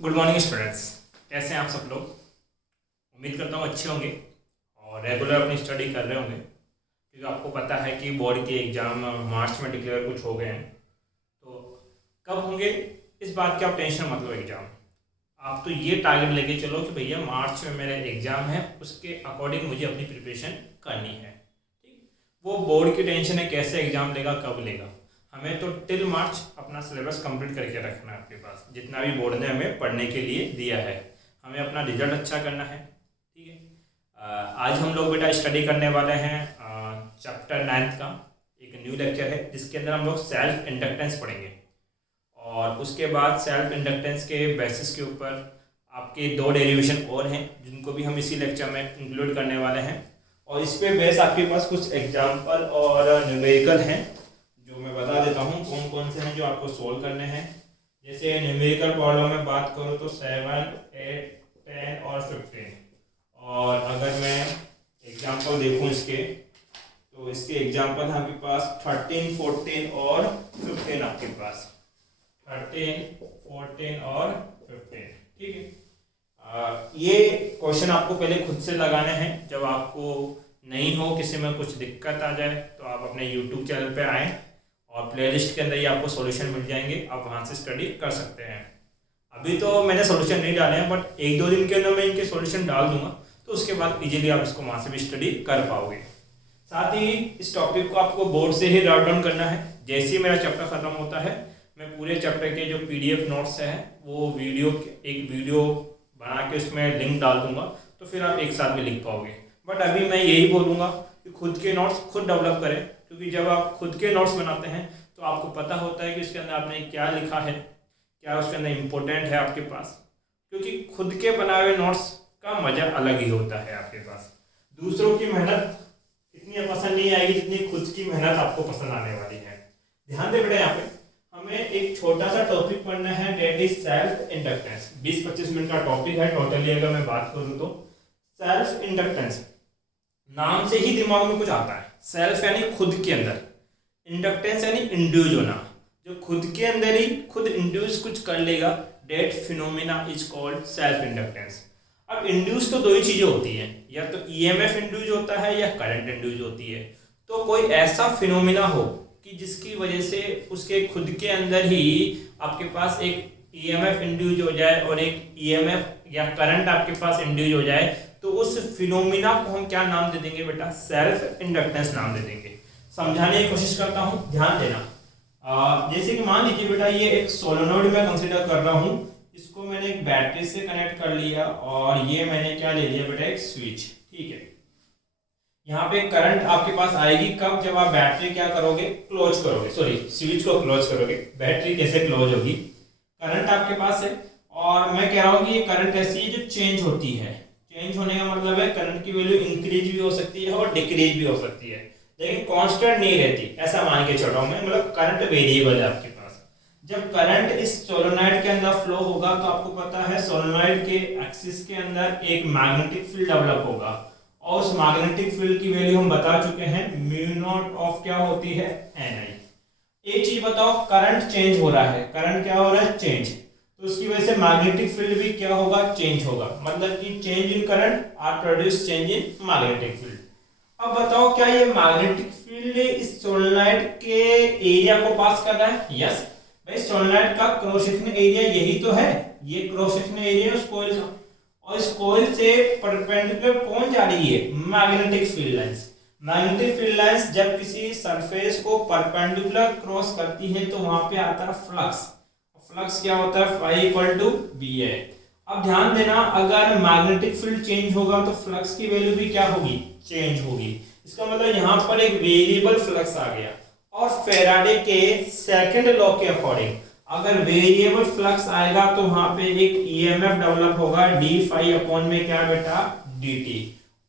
Good morning students. कैसे हैं आप सब लोग? उम्मीद करता हूँ अच्छे होंगे और रेगुलर अपनी स्टडी कर रहे होंगे, क्योंकि आपको पता है कि बोर्ड के एग्ज़ाम मार्च में डिक्लेयर कुछ हो गए हैं। तो कब होंगे इस बात की आप टेंशन मत लो। एग्ज़ाम आप तो ये टारगेट लेके चलो कि भैया मार्च में मेरा एग्ज़ाम है, उसके अकॉर्डिंग मुझे अपनी प्रिपरेशन करनी है। ठीक, वो बोर्ड की टेंशन है कैसे एग्ज़ाम लेगा, कब लेगा। हमें तो टिल मार्च अपना सिलेबस कंप्लीट करके रखना है। आपके पास जितना भी बोर्ड ने हमें पढ़ने के लिए दिया है, हमें अपना रिजल्ट अच्छा करना है। ठीक है, आज हम लोग बेटा स्टडी करने वाले हैं चैप्टर 9 का एक न्यू लेक्चर है, जिसके अंदर हम लोग सेल्फ इंडक्टेंस पढ़ेंगे। और उसके बाद सेल्फ इंडक्टेंस के बेसिस के ऊपर आपके 2 डेरिवेशन और हैं, जिनको भी हम इसी लेक्चर में इंक्लूड करने वाले हैं। और इस पे बेस आपके पास कुछ एग्जाम्पल और न्यूमेरिकल हैं, जो मैं बता देता हूँ कौन कौन से हैं जो आपको सोल्व करने हैं। जैसे न्यूमेरिकल प्रॉब्लम में बात करूँ तो 7, 8, 10 और 15। और अगर मैं एग्जाम्पल देखूँ इसके, तो इसके एग्जाम्पल हैं आपके पास 13, 14 और 15। आपके पास 13, 14 और 15। ठीक है, ये क्वेश्चन आपको पहले खुद से लगाने हैं। जब आपको नहीं हो, किसी में कुछ दिक्कत आ जाए, तो आप अपने YouTube चैनल पे आएँ और प्लेलिस्ट के अंदर ही आपको सॉल्यूशन मिल जाएंगे, आप वहाँ से स्टडी कर सकते हैं। अभी तो मैंने सॉल्यूशन नहीं डाले हैं, बट 1-2 दिन के अंदर मैं इनके सॉल्यूशन डाल दूंगा, तो उसके बाद इजीली आप इसको वहाँ से भी स्टडी कर पाओगे। साथ ही इस टॉपिक को आपको बोर्ड से ही राइट डाउन करना है। जैसे ही मेरा चैप्टर खत्म होता है, मैं पूरे चैप्टर के जो PDF नोट्स हैं वो एक वीडियो बना के उसमें लिंक डाल दूंगा, तो फिर आप एक साथ भी लिख पाओगे। बट अभी मैं यही बोलूँगा कि खुद के नोट्स खुद डेवलप करें, क्योंकि जब आप खुद के नोट्स बनाते हैं तो आपको पता होता है कि उसके अंदर आपने क्या लिखा है, क्या उसके अंदर इम्पोर्टेंट है आपके पास। क्योंकि खुद के बनाए हुए नोट्स का मज़ा अलग ही होता है आपके पास। दूसरों की मेहनत इतनी पसंद नहीं आएगी जितनी खुद की मेहनत आपको पसंद आने वाली है। ध्यान दे बेटा, यहाँ पे हमें एक छोटा सा टॉपिक पढ़ना है, that is self inductance. 20-25 minute का टॉपिक है टोटली। अगर मैं बात करूँ तो सेल्फ इंडक्टेंस नाम से ही दिमाग में कुछ आता है। सेल्फ यानी खुद के अंदर, इंडक्टेंस यानी इंड्यूज होना, जो खुद के अंदर ही खुद इंड्यूस कुछ कर लेगा। That phenomena is called self inductance. अब इंड्यूस तो 2 ही चीजें होती हैं, या तो EMF इंड्यूज होता है या करंट इंड्यूज होती है। तो कोई ऐसा फिनोमिना हो कि जिसकी वजह से उसके खुद के अंदर ही आपके पास एक EMF इंड्यूज हो जाए और एक EMF या करंट आपके पास इंड्यूज हो जाए, तो उस फिनोमिना को हम क्या नाम दे देंगे बेटा? सेल्फ इंडक्टेंस नाम दे देंगे। समझाने की कोशिश करता हूँ, ध्यान देना। जैसे कि मान लीजिए बेटा, ये एक सोलेनोइड में कंसीडर कर रहा हूँ। इसको मैंने एक बैटरी से कनेक्ट कर लिया और ये मैंने क्या ले लिया बेटा? एक स्विच। ठीक है, यहाँ पे करंट आपके पास आएगी कब? जब आप बैटरी क्या करोगे? क्लोज करोगे, सॉरी स्विच को क्लोज करोगे। बैटरी कैसे क्लोज होगी? करंट आपके पास है, और मैं कह रहा हूँ कि ये करंट ऐसी है जो चेंज होती है। चेंज होने का मतलब है करंट की वैल्यू इंक्रीज भी हो सकती है और डिक्रीज भी हो सकती है, लेकिन कांस्टेंट नहीं रहती। ऐसा मान के चल रहा हूं मैं, मतलब करंट वेरिएबल है आपके पास। जब करंट इस सोलेनोइड के अंदर फ्लो होगा, तो आपको पता है सोलेनोइड के एक्सिस के अंदर एक मैग्नेटिक फील्ड डेवलप होगा, और उस मैग्नेटिक फील्ड की वैल्यू हम बता चुके हैं, म्यू नॉट ऑफ क्या होती है? Ni। एक चीज बताओ, करंट चेंज हो रहा है, करंट क्या हो रहा है? चेंज। तो उसकी वजह से मैग्नेटिक फील्ड भी क्या होगा? चेंज होगा। मतलब कि change in current are produce change in magnetic field. अब बताओ, क्या ये मैग्नेटिक फील्ड इस सोलेनोइड के एरिया को पास कर रहा है? यस भाई, सोलेनोइड का क्रॉस सेक्शनल एरिया यही तो है, ये क्रॉस सेक्शनल एरिया उस कॉइल का, और इस कॉइल से परपेंडिकुलर कौन जा रही है? Magnetic field lines. Magnetic field lines जब किसी सरफेस को परपेंडिकुलर क्रॉस करती है, तो वहां पे आता है फ्लक्स। फ्लक्स क्या होता है? Φ=BA। अब ध्यान देना, अगर मैग्नेटिक फील्ड चेंज होगा तो फ्लक्स की वैल्यू भी क्या होगी? चेंज होगी। इसका मतलब यहाँ पर एक वेरिएबल फ्लक्स आ गया। और फैराडे के सेकंड लॉ के अकॉर्डिंग अगर वेरिएबल फ्लक्स आएगा तो वहां पे एक EMF डेवलप होगा, d∅ में क्या बेटा? dt।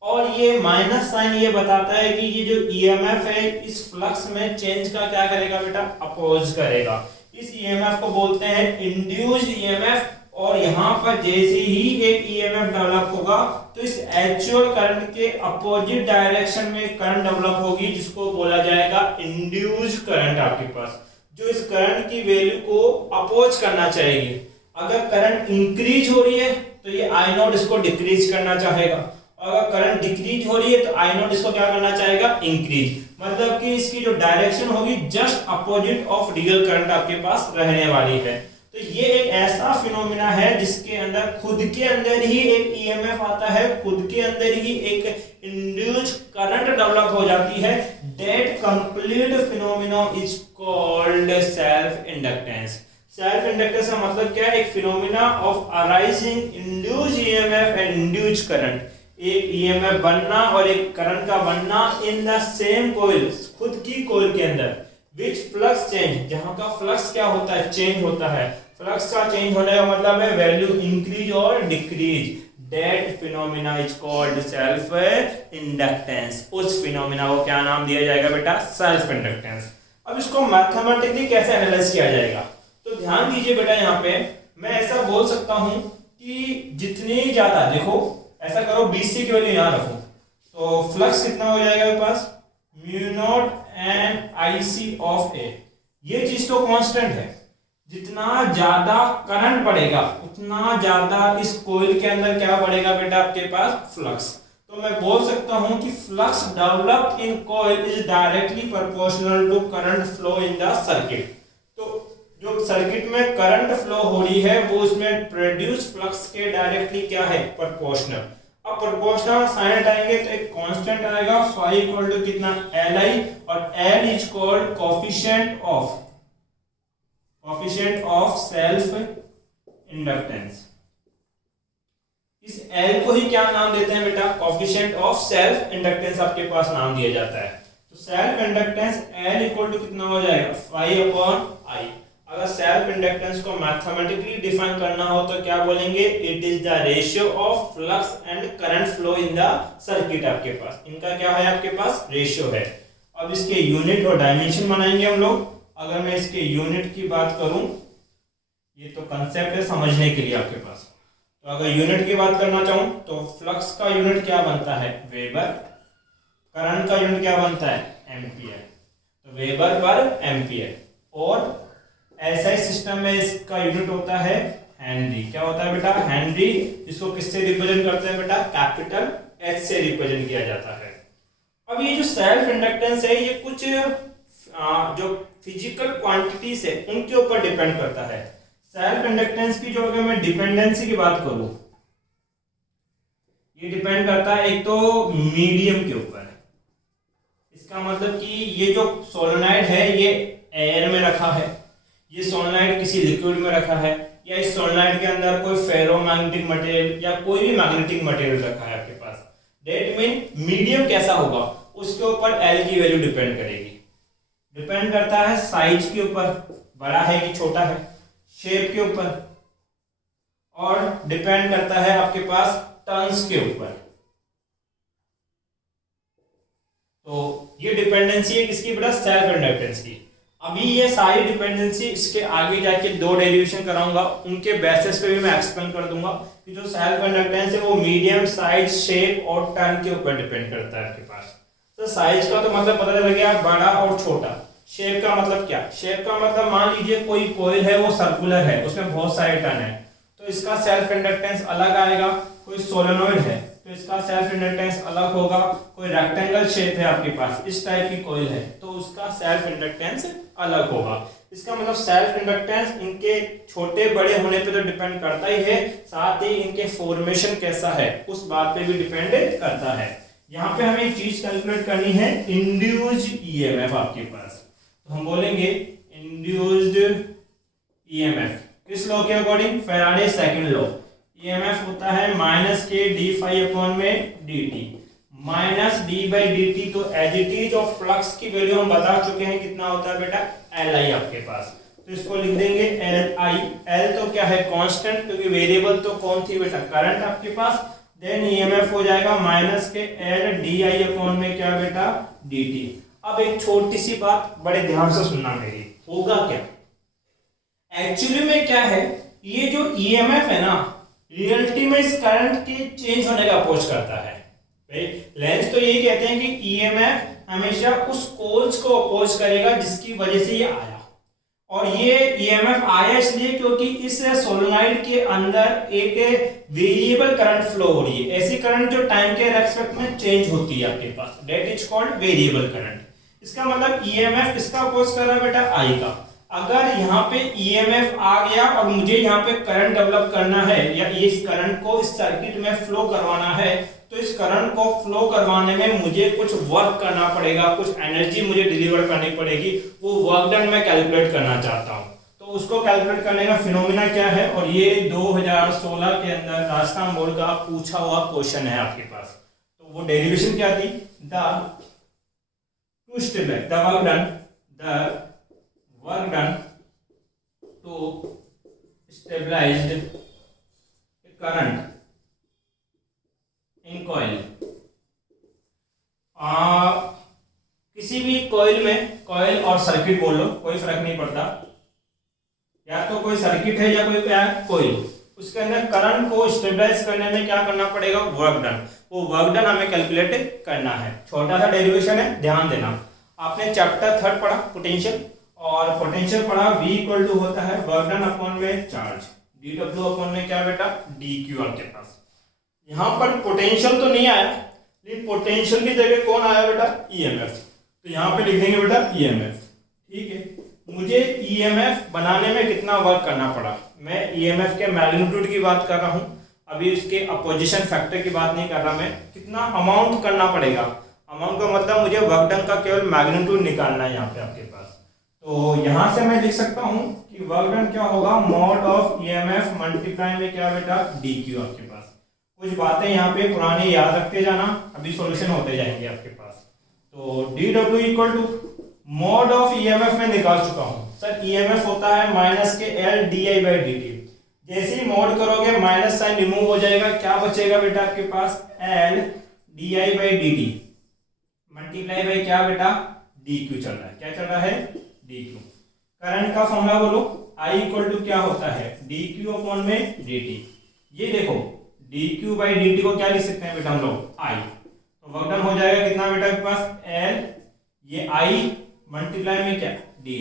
और ये माइनस साइन ये बताता है कि ये जो EMF है इस फ्लक्स में चेंज का क्या करेगा बेटा? अपोज करेगा। इस EMF को बोलते हैं इंड्यूस्ड EMF। और यहाँ पर जैसे ही एक EMF डेवलप होगा, तो इस एक्चुअल करंट के अपोजिट डायरेक्शन में करंट डेवलप होगी, जिसको बोला जाएगा इंड्यूस्ड करंट आपके पास, जो इस करंट की वैल्यू को अपोज करना चाहिए। अगर करंट इंक्रीज हो रही है तो ये आई नॉट इसको डिक्रीज करना चाहेगा, और अगर करंट डिक्रीज हो रही है तो आई नॉट इसको क्या करना चाहेगा, इंक्रीज। मतलब कि इसकी जो डायरेक्शन होगी just opposite of real current आपके पास रहने वाली है। तो ये एक ऐसा फिनोमिना है जिसके अंदर खुद के अंदर ही एक ईएमएफ आता है, खुद के अंदर ही एक इंड्यूस्ड करंट डेवलप हो जाती है। That complete phenomena is called self inductance. Self inductance का मतलब क्या है, एक phenomena of arising induced EMF and induced current, एक ईएमएफ बनना और एक करंट का बनना इन द सेम कॉइल, खुद की कॉइल के अंदर, विच फ्लक्स चेंज, जहां का फ्लक्स क्या होता है, चेंज होता है। फ्लक्स का चेंज होने का मतलब है वैल्यू इंक्रीज और decrease. That phenomena is called self inductance. उस फिनोमिना को क्या नाम दिया जाएगा बेटा, सेल्फ इंडक्टेंस। अब इसको मैथमेटिकली कैसे एनालाइज किया जाएगा, तो ध्यान दीजिए बेटा, यहाँ पे मैं ऐसा बोल सकता हूं कि जितनी ज्यादा, देखो ऐसा करो, BC की वैल्यू यहाँ रखो, तो फ्लक्स कितना हो जाएगा मेरे पास, mu naught and IC of A। ये चीज तो कांस्टेंट है, जितना ज्यादा करंट बढ़ेगा उतना ज्यादा इस कॉइल के अंदर क्या बढ़ेगा बेटा, आपके पास फ्लक्स। तो मैं बोल सकता हूं कि flux developed in coil is directly proportional to current flow in the circuit. तो जो सर्किट में करंट फ्लो हो रही है वो उसमें प्रोड्यूस फ्लक्स के डायरेक्टली क्या है, प्रोपोर्शनल। अब प्रोपोर्शनल साइन हटाएंगे तो एक कांस्टेंट आएगा, फाई इक्वल टू कितना, Li, और L is called coefficient of self inductance. इस L को ही क्या नाम देते हैं बेटा, कोफिशिएंट ऑफ सेल्फ इंडक्टेंस आपके पास नाम दिया जाता है। तो self inductance L equal to कितना हो जाएगा, फाई अपॉन I। अगर सेल्फ इंडक्टेंस को मैथमेटिकली डिफाइन करना हो तो क्या बोलेंगे, it is the ratio of flux and current flow in the circuit. आपके पास इनका क्या है, आपके पास रेशियो है। अब इसके यूनिट और डायमेंशन बनाएंगे हम लोग। अगर मैं इसके यूनिट की बात करूं, ये तो कंसेप्ट है समझने के लिए आपके पास, तो अगर यूनिट की बात करना चाहूं तो फ्लक्स का यूनिट क्या बनता है, वेबर। करंट का यूनिट क्या बनता है, एम्पियर। तो वेबर पर एम्पियर। और ऐसा ही सिस्टम में इसका यूनिट होता है हेनरी। क्या होता है बेटा, हेनरी। इसको किससे रिप्रेजेंट करते हैं बेटा, कैपिटल H से रिप्रेजेंट किया जाता है। अब ये जो सेल्फ इंडक्टेंस है ये कुछ जो फिजिकल क्वांटिटीज है उनके ऊपर डिपेंड करता है। सेल्फ इंडक्टेंस की जो अगर मैं डिपेंडेंसी की बात करूं, ये डिपेंड करता है एक तो मीडियम के ऊपर। इसका मतलब कि ये जो सोलेनॉइड है ये एयर में रखा है, ये सोलेनॉइड किसी लिक्विड में रखा है, या इस सोलेनॉइड के अंदर कोई फेरोमैग्नेटिक मटेरियल या कोई भी मैग्नेटिक मटेरियल रखा है आपके पास। दैट मीन मीडियम कैसा होगा उसके ऊपर L की वैल्यू डिपेंड करेगी। डिपेंड करता है साइज के ऊपर, बड़ा है कि छोटा है, शेप के ऊपर, और डिपेंड करता है आपके पास टर्न्स के ऊपर। तो ये डिपेंडेंसी है किसकी बेटा, सेल्फ इंडक्टेंस की। अभी ये सारी डिपेंडेंसी इसके आगे जाके दो डेरिवेशन कराऊंगा, उनके बेसिस पे भी मैं एक्सप्लेन कर दूंगा कि जो सेल्फ इंडक्टेंस है वो मीडियम, साइज, शेप और टर्न के ऊपर डिपेंड करता है आपके पास। तो साइज का तो मतलब पता चल गया, बड़ा और छोटा। शेप का मतलब क्या, शेप का मतलब मान लीजिए कोई कॉइल है वो सर्कुलर है, उसमें बहुत सारे टर्न है तो इसका सेल्फ इंडक्टेंस अलग आएगा। कोई सोलेनॉइड है तो इसका सेल्फ इंडक्टेंस अलग होगा। कोई रेक्टेंगल शेप है आपके पास, इस टाइप की कॉइल है तो उसका सेल्फ इंडक्टेंस अलग होगा। इसका मतलब सेल्फ इंडक्टेंस इनके छोटे बड़े होने पे तो डिपेंड करता ही है, साथ ही इनके फॉर्मेशन कैसा है उस बात पे भी डिपेंड करता है। यहाँ पे हमें एक चीज कैलकुलेट करनी है, इंड्यूस्ड ईएमएफ आपके पास। तो हम बोलेंगे इंड्यूस्ड ईएमएफ किस लॉ के according, Faraday second law. EMF होता है माइनस के डी फाई अपॉन में dt, minus D by D T. तो as it is of flux की वैल्यू हम बता चुके हैं कितना होता है बेटा, Li आपके पास। तो इसको लिख देंगे Li। L तो क्या है, कांस्टेंट, क्योंकि वेरिएबल तो कौन थी बेटा, करंट आपके पास। देन ईएमएफ हो जाएगा माइनस के L डी आई अपॉन में क्या बेटा, dt। अब एक छोटी सी बात बड़े ध्यान से सुनना मेरी, होगा क्या एक्चुअली में क्या है, ये जो ईएमएफ है ना रियलिटी में इस करंट के चेंज होने का अपोज करता है। लेंस तो यही कहते हैं कि ईएमएफ हमेशा उस कोल्स को अपोज करेगा जिसकी वजह से ये आया, और ये ईएमएफ आया इसलिए क्योंकि इस सोलेनॉइड के अंदर एक वेरिएबल करंट फ्लो हो रही है। ऐसी करंट जो टाइम के रेस्पेक्ट में चेंज होती है आपके पास, that is called variable current. इसका मतलब ईएमएफ किसका कॉज कर रहा है बेटा, आई का। अगर यहाँ पे ईएमएफ आ गया और मुझे यहाँ पे करंट डेवलप करना है या इस करंट को इस सर्किट में फ्लो करवाना है, तो इस करंट को फ्लो करवाने में मुझे कुछ वर्क करना पड़ेगा, कुछ एनर्जी मुझे डिलीवर करनी पड़ेगी। वो वर्क डन मैं कैलकुलेट करना चाहता हूँ, तो उसको कैलकुलेट करने का फिनोमिना क्या है, और ये 2016 के अंदर राजस्थान बोर्ड का पूछा हुआ क्वेश्चन है आपके पास। तो वो डेरिवेशन क्या थी, the work done to stabilize current in coil। किसी भी कॉइल में, कॉइल और सर्किट बोल लो कोई फर्क नहीं पड़ता, या तो कोई सर्किट है या कोई क्या है कॉइल, उसके अंदर करंट को स्टेबलाइज करने में क्या करना पड़ेगा, वर्क डन। वो वर्क डन हमें कैलकुलेट करना है। छोटा सा डेरिवेशन है, ध्यान देना। आपने चैप्टर 3 पढ़ा पोटेंशियल, और पोटेंशियल पढ़ा V इक्वल टू होता है वर्क डन अपॉन में चार्ज, dW अपॉन में क्या बेटा, dQ आपके पास। यहाँ पर पोटेंशियल तो नहीं आया, लेकिन पोटेंशियल की जगह कौन आया बेटा, EMF। तो यहाँ पे लिख देंगे बेटा EMF, ठीक है। मुझे EMF बनाने में कितना वर्क करना पड़ा, मैं EMF के मैग्नीट्यूड की बात कर रहा हूँ, अभी उसके अपोजिशन फैक्टर की बात नहीं कर रहा मैं। कितना अमाउंट करना पड़ेगा, अमाउंट का मतलब मुझे वर्क डन का केवल मैग्नीट्यूड निकालना है यहाँ पे आपके पास। तो यहां से मैं लिख सकता हूं कि वर्क डन क्या होगा, मॉड ऑफ ईएमएफ मल्टीप्लाई में क्या बेटा, डीक्यू आपके पास। कुछ बातें यहाँ पे पुरानी याद रखते जाना, अभी सॉल्यूशन होते जाएंगे आपके पास। तो D W equal to mod of EMF में निकाल चुका हूं सर। ईएमएफ होता है माइनस के L D I by D T. जैसे ही मॉड करोगे माइनस साइन रिमूव हो जाएगा, क्या बचेगा बेटा आपके पास, L D I by D T multiply by क्या बेटा, डीक्यू चल रहा है। क्या चल रहा है, dq। करंट का फॉर्मूला बोलो, I इक्वल टू क्या होता है, dq अपॉन में dt। ये देखो dq बाई dt को क्या लिख सकते हैं बेटा हम लोग, I। तो वर्क डन हो जाएगा कितना बेटा के पास, L, ये I मल्टीप्लाई में क्या, di।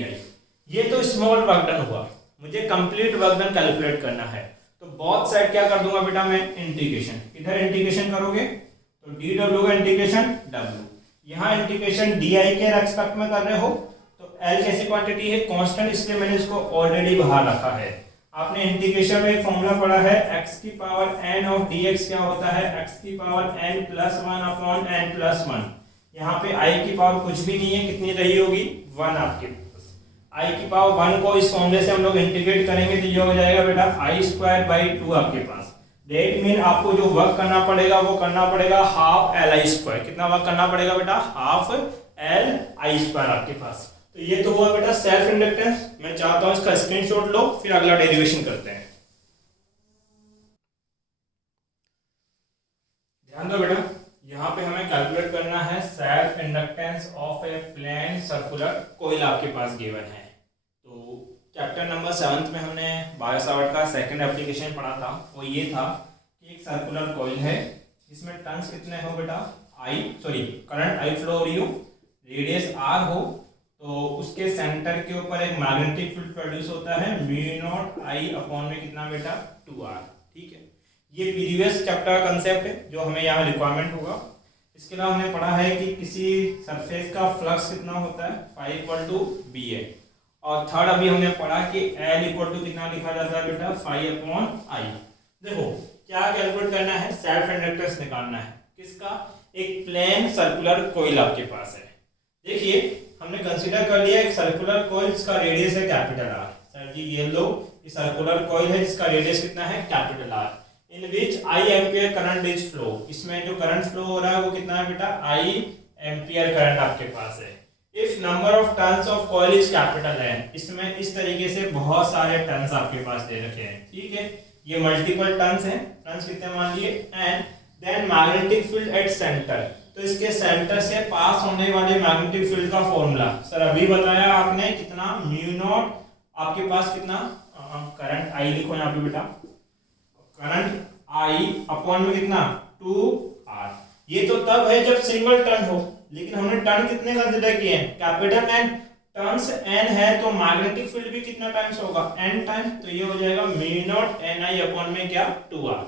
ये तो स्मॉल वर्क डन हुआ, मुझे कंप्लीट वर्क डन कैलकुलेट करना है। तो बोथ साइड क्या कर दूंगा बेटा मैं, इंटीग्रेशन। इधर इंटीग्रेशन करोगे तो dw का इंटीग्रेशन w, यहाँ इंटीग्रेशन di के रेस्पेक्ट में कर रहे हो। L कैसी क्वांटिटी है, कांस्टेंट, इसलिए मैंने इसको ऑलरेडी बाहर रखा है। आपने इंटीग्रेशन में एक फॉर्मूला पढ़ा है, x की पावर n ऑफ dx क्या होता है, x की power n plus 1 upon n plus 1। यहाँ पे i की पावर कुछ भी नहीं है, कितनी रही होगी, 1 आपके पास। i की पावर 1 को इस फॉर्मूले से हम लोग इंटीग्रेट करेंगे तो ये हो जाएगा बेटा i स्क्वायर बाई 2 आपके पास। दैट मीन आपको जो वर्क करना पड़ेगा वो करना पड़ेगा हाफ Li स्क्वायर। कितना वर्क करना पड़ेगा बेटा, हाफ Li स्क्वायर आपके पास। तो ये तो हुआ बेटा सेल्फ इंडक्टेंस। मैं चाहता हूं इसका स्क्रीनशॉट लो, फिर अगला डेरिवेशन करते हैं। ध्यान दो बेटा, यहाँ पे हमें कैलकुलेट करना है self inductance of a plane circular coil आपके पास गिवन है। तो चैप्टर नंबर 7 में हमने बायो-सावर्ट का सेकंड एप्लीकेशन पढ़ा था, वो ये था कि एक सर्कुलर कॉइल है, इसमें टर्न्स कितने हो बेटा, करंट आई फ्लो हो रही हो, रेडियस आर हो, तो उसके सेंटर के ऊपर एक मैग्नेटिक फील्ड प्रोड्यूस होता है म्यू नॉट आई अपॉन में कितना बेटा, 2r। ठीक है, ये प्रीवियस चैप्टर का कंसेप्ट है जो हमें यहाँ रिक्वायरमेंट होगा। इसके अलावा हमने पढ़ा है कि किसी सरफेस का फ्लक्स कितना होता है, फाई इक्वल टू बी है। और थर्ड अभी हमने पढ़ा कि एल इक्वल टू कितना लिखा जाता है बेटा, फाई अपॉन आई। देखो क्या कैलकुलेट करना है, सेल्फ इंडक्टेंस निकालना है किसका, एक प्लेन सर्कुलर कॉइल आपके पास है। देखिए हमने कंसीडर कर लिया एक सर्कुलर कॉइल जिसका रेडियस है कैपिटल आर। सर जी ये लो, ये सर्कुलर कॉइल है जिसका रेडियस कितना है, capital R, in which I ampere current is flow. इसमें जो करंट फ्लो हो रहा है वो कितना है बेटा, आई एम्पियर करंट आपके पास है। If number of turns of coil is capital N, इसमें इस तरीके से बहुत सारे टर्न्स आपके पास दे रखे हैं। ठीक है, ये मल्टीपल टर्न्स हैं, टर्न्स कितने मान लिए, and then magnetic field at centre. तो इसके सेंटर से पास होने वाले मैग्नेटिक फील्ड का फॉर्मूला सर अभी बताया आपने, कितना, म्यू नॉट आपके पास कितना, करंट आई लिखो यहाँ पे बेटा, करंट आई अपॉन में कितना, 2r। ये तो तब है जब सिंगल टर्न हो, लेकिन हमने टर्न कितने कंसीडर किए हैं, कैपिटल एंड टर्न्स n है तो मैग्नेटिक फील्ड भी कितना टाइम्स होगा, n टाइम, तो ये हो जाएगा म्यू नॉट एन आई अपॉन में क्या 2r।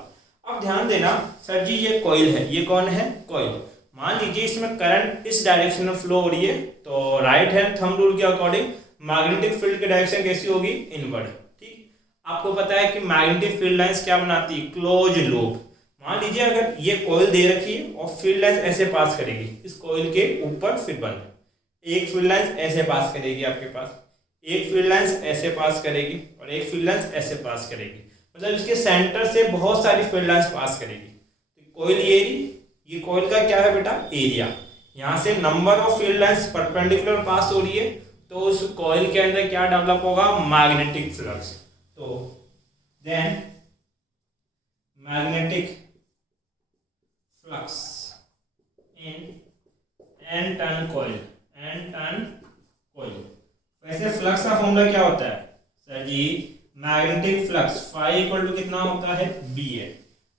अब ध्यान देना सर जी ये कॉइल है, ये कौन है कॉइल, मान लीजिए इसमें करंट इस डायरेक्शन में फ्लो हो रही है, तो राइट हैंड थंब रूल के अकॉर्डिंग मैग्नेटिक फील्ड की डायरेक्शन कैसी होगी, इनवर्ड। ठीक, आपको पता है कि मैग्नेटिक फील्ड लाइंस क्या बनाती है, क्लोज लूप। मान लीजिए अगर ये कॉइल दे रखी है और फील्ड लाइंस ऐसे पास करेगी इस कॉइल के ऊपर, फिर बंद, एक फील्ड लाइंस ऐसे पास करेगी आपके पास, एक फील्ड लाइंस ऐसे पास करेगी और एक फील्ड लाइंस ऐसे पास करेगी, मतलब इसके सेंटर से बहुत सारी फील्ड लाइंस पास करेगी। तो कॉइल ये कॉइल का क्या है बेटा, एरिया। यहाँ से number of field lines perpendicular पास हो रही है, तो उस कॉइल के अंदर क्या डेवलप होगा, मैग्नेटिक फ्लक्स। तो then magnetic flux in N turn coil, N turn coil. वैसे फ्लक्स का फॉर्मूला क्या होता है sir ji, magnetic flux phi equal to कितना होता है, बी है।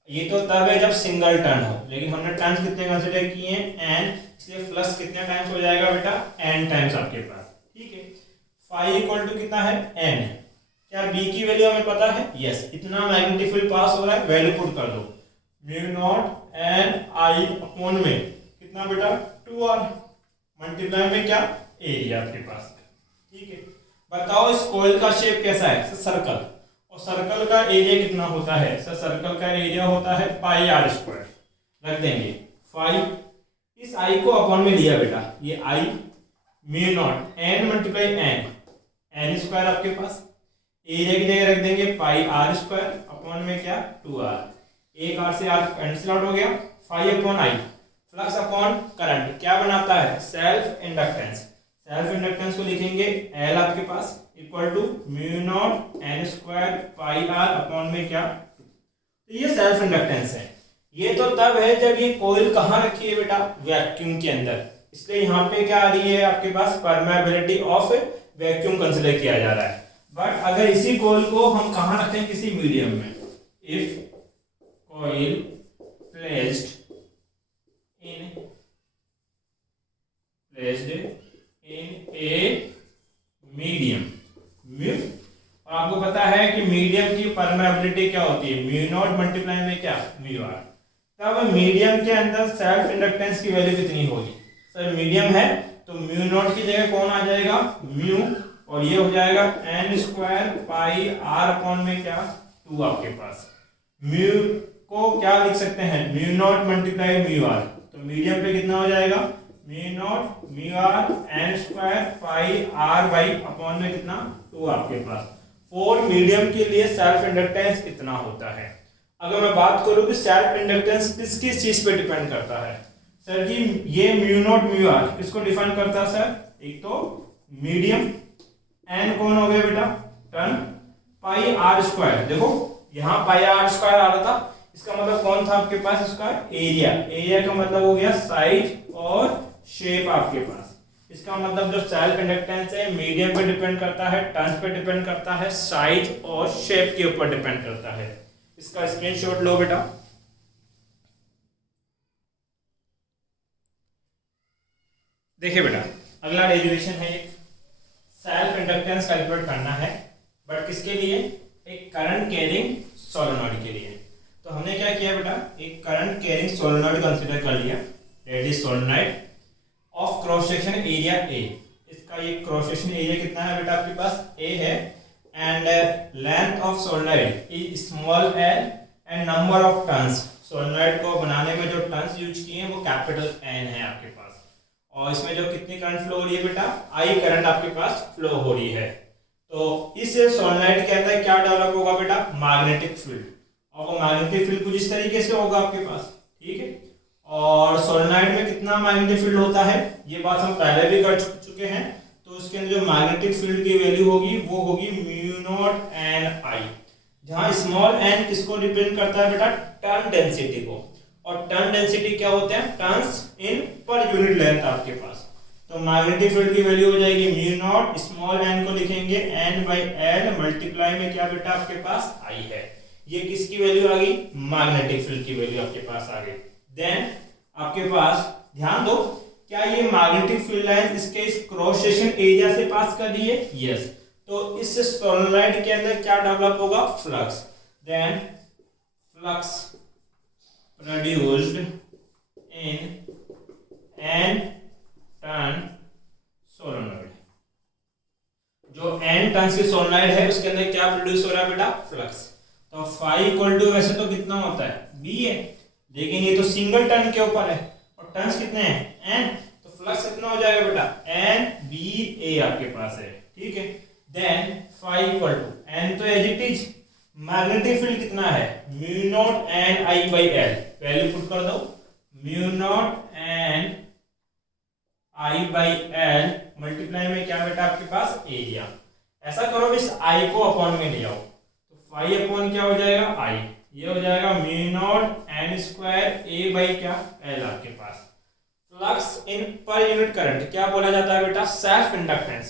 ये तो तब है जब सिंगल टर्न हो, लेकिन हमने टर्न्स कितने कंसीडर किए हैं, एन, इसलिए फ्लक्स कितने टाइम्स हो जाएगा बेटा, एन टाइम्स आपके पास। ठीक है, फाई इक्वल टू कितना है, एन। क्या बी की वैल्यू हमें पता है, यस, इतना मैग्नेटिक फील्ड पास हो रहा है, वैल्यू पुट कर दो, म्यू नॉट एन आई अपॉन में कितना बेटा 2r, मल्टीप्लाई में क्या एरिया आपके पास। ठीक है, बताओ इस कॉइल का शेप कैसा है, सर्कल, और सर्कल का एरिया कितना होता है, सर सर्कल का एरिया होता है पाई आर स्क्वायर। रख देंगे फाई, इस आई को अपॉन में लिया बेटा, ये I mu naught N multiply N, N square आपके पास, एरिया की जगह रख देंगे पाई आर स्क्वायर अपॉन में क्या 2r, एक आर से आर कैंसिल आउट हो गया, phi upon I, flux upon current क्या बनाता है, सेल्फ इंडक्टेंस। सेल्फ इंडक्टेंस को लिखेंगे एल आपके पास equal to mu naught N square pi R upon में क्या, तो ये सेल्फ इंडक्टेंस है। ये तो तब है जब ये कॉइल कहाँ रखी है बेटा, वैक्यूम के अंदर, इसलिए यहाँ पे क्या आ रही है आपके पास, परमेबिलिटी ऑफ वैक्यूम कंसीडर किया जा रहा है। बट अगर इसी कॉइल को हम कहाँ रखें, किसी मीडियम में, if coil placed in a medium, mu, और आपको पता है कि मीडियम की परमेबिलिटी क्या होती है, म्यू नॉट मल्टीप्लाई में क्या म्यू आर। तब मीडियम के अंदर सेल्फ इंडक्टेंस की वैल्यू कितनी होगी, सर मीडियम है तो म्यू नॉट की जगह कौन आ जाएगा, म्यू, और ये हो जाएगा N square pi R upon में क्या 2 आपके पास। म्यू को क्या लिख सकते हैं, mu naught multiply mu R, तो मीडियम पे कितना हो जाएगा, mu naught mu R N square pi R by upon में कितना 2 आपके पास। फॉर मीडियम के लिए सेल्फ इंडक्टेंस इतना होता है। अगर मैं बात करूं कि सेल्फ इंडक्टेंस किस किस चीज पे डिपेंड करता है, सर जी ये म्यू नॉट म्यू आर किसको डिफाइन करता है सर, एक तो मीडियम, एन कौन हो गया बेटा टर्न, पाई आर स्क्वायर, देखो यहाँ पाई आर स्क्वायर आ रहा था, इसका मतलब कौन था आपके पास, इसका एरिया, एरिया का मतलब हो गया साइज और शेप आपके पास। इसका मतलब जो सेल्फ इंडक्टेंस है मीडियम पे डिपेंड करता है, टर्न्स पे डिपेंड करता है, साइज और शेप के ऊपर डिपेंड करता है। इसका स्क्रीनशॉट लो बेटा। देखिए बेटा अगला डेरिवेशन है, एक सेल्फ इंडक्टेंस कैलकुलेट करना है, बट किसके लिए, एक करंट कैरिंग सोलेनॉइड के लिए। तो हमने क्या किया बेटा, एक करंट कैरिंग सोलेनॉइड कंसीडर कर लिया, that is solenoid of cross section area A. इसका ये क्रॉस सेक्शन एरिया कितना है बेटा आपके पास, ए है, and length of solenoid is small L and number of turns, solenoid को बनाने में जो टर्न्स यूज किए हैं वो कैपिटल एन है आपके पास, और इसमें जो कितनी करंट फ्लो हो रही है बेटा, आई करंट आपके पास फ्लो हो रही है। तो इस सोलेनॉइड के अंदर क्या डेवलप होगा बेटा, मैग्नेटिक फील्ड, और वो मैग्नेटिक फील्ड कुछ इस तरीके से होगा आपके पास, ठीक है। और सोलेनॉइड में कितना मैग्नेटिक फील्ड होता है, ये बात हम पहले भी कर चुके हैं, तो उसके अंदर जो मैग्नेटिक फील्ड की वैल्यू होगी वो होगी म्यू नॉट एन आई, जहां स्मॉल एन किसको रिप्रेजेंट करता है बेटा, टर्न डेंसिटी को, और टर्न डेंसिटी क्या होते हैं, turns in per unit length आपके पास। तो मैग्नेटिक फील्ड की वैल्यू हो जाएगी म्यू नॉट, स्मॉल एन को लिखेंगे एन बाई एल मल्टीप्लाई में क्या बेटा आपके पास आई है। ये किसकी वैल्यू आ गई, मैग्नेटिक फील्ड की वैल्यू आपके पास आ गई। देन आपके पास ध्यान दो क्या ये मैग्नेटिक फील्ड लाइन इसके इस क्रॉस सेक्शन एरिया से पास कर रही है? यस। तो इस सोलेनोइड के अंदर क्या डेवलप होगा? Flux. Then flux produced in N turn solenoid. जो एन टर्न्स की सोलेनोइड है उसके अंदर क्या प्रोड्यूस हो रहा है बेटा? फ्लक्स। तो फाई इक्वल टू वैसे तो कितना होता है? बी है, लेकिन ये तो सिंगल टर्न के ऊपर है और टर्न्स कितने हैं? एन। तो फ्लक्स कितना हो जाएगा बेटा? एन बी ए आपके पास है, ठीक है। Then phi equal to N तो as it is, magnetic field कितना है? Mu naught N I by L, value put कर दो, mu naught N I by L multiply में क्या बेटा आपके पास? एरिया। ऐसा करो इस आई को अपॉन में ले आओ, तो फाई अपॉन क्या हो जाएगा? आई। ये हो जाएगा mu naught N square A by क्या? एल आपके पास। Flux in per unit current क्या बोला जाता है बेटा? Self inductance.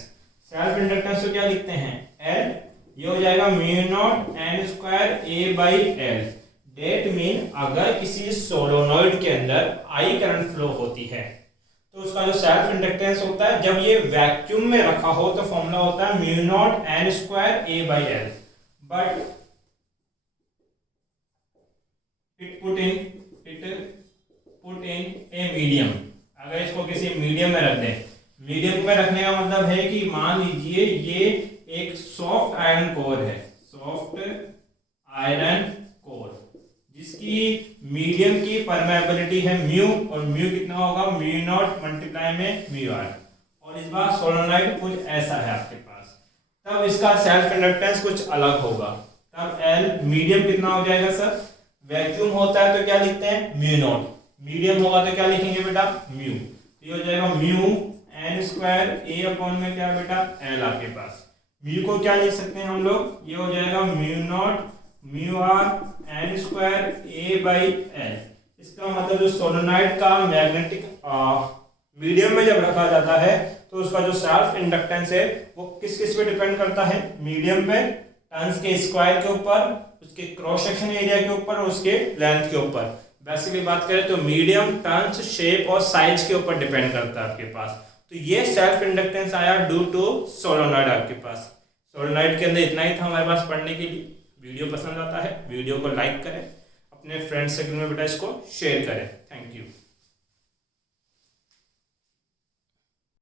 सेल्फ इंडक्टेंस को क्या लिखते हैं? एल। ये हो जाएगा mu naught N square A by L. That mean अगर किसी सोलेनोइड के अंदर आई करंट फ्लो होती है तो उसका जो सेल्फ इंडक्टेंस होता है, जब ये वैक्यूम में रखा हो तो फॉर्मूला होता है mu naught N square A by L. But it put in a medium. अगर इसको किसी मीडियम में रख दें, मीडियम में रखने का मतलब है कि मान लीजिए ये एक सॉफ्ट आयरन कोर है, सॉफ्ट आयरन कोर जिसकी मीडियम की परमेबिलिटी है म्यू, और म्यू कितना होगा? म्यू नॉट मल्टीप्लाई में म्यू आर। और इस बार सोलेनोइड कुछ ऐसा है आपके पास, तब इसका सेल्फ इंडक्टेंस कुछ अलग होगा। तब एल मीडियम कितना हो जाएगा सर? वैक्यूम होता है तो क्या लिखते हैं? Mu not. मीडियम होगा तो क्या लिखेंगे बेटा? म्यू। ये हो जाएगा म्यू एन स्क्वायर ए अपॉन में क्या बेटा? एल आपके पास। म्यू को क्या लिख सकते हैं हम लोग? ये हो जाएगा mu naught mu R N square A by L. इसका मतलब जो सोलेनोइड का मैग्नेटिक मीडियम में जब रखा जाता है तो उसका जो सेल्फ इंडक्टेंस है वो किस किस पे डिपेंड करता है? मीडियम पे, टर्न्स के स्क्वायर के ऊपर, उसके क्रॉस सेक्शन एरिया के ऊपर और उसके लेंथ के ऊपर। बेसिकली बात करें तो मीडियम, टर्न्स, शेप और साइज के ऊपर डिपेंड करता है आपके पास। तो ये सेल्फ इंडक्टेंस आया ड्यू टू सोलेनोइड आपके पास। सोलेनोइड के अंदर इतना ही था हमारे पास पढ़ने के लिए। वीडियो पसंद आता है वीडियो को लाइक करें, अपने फ्रेंड सर्कल में बेटा इसको शेयर करें। Thank you.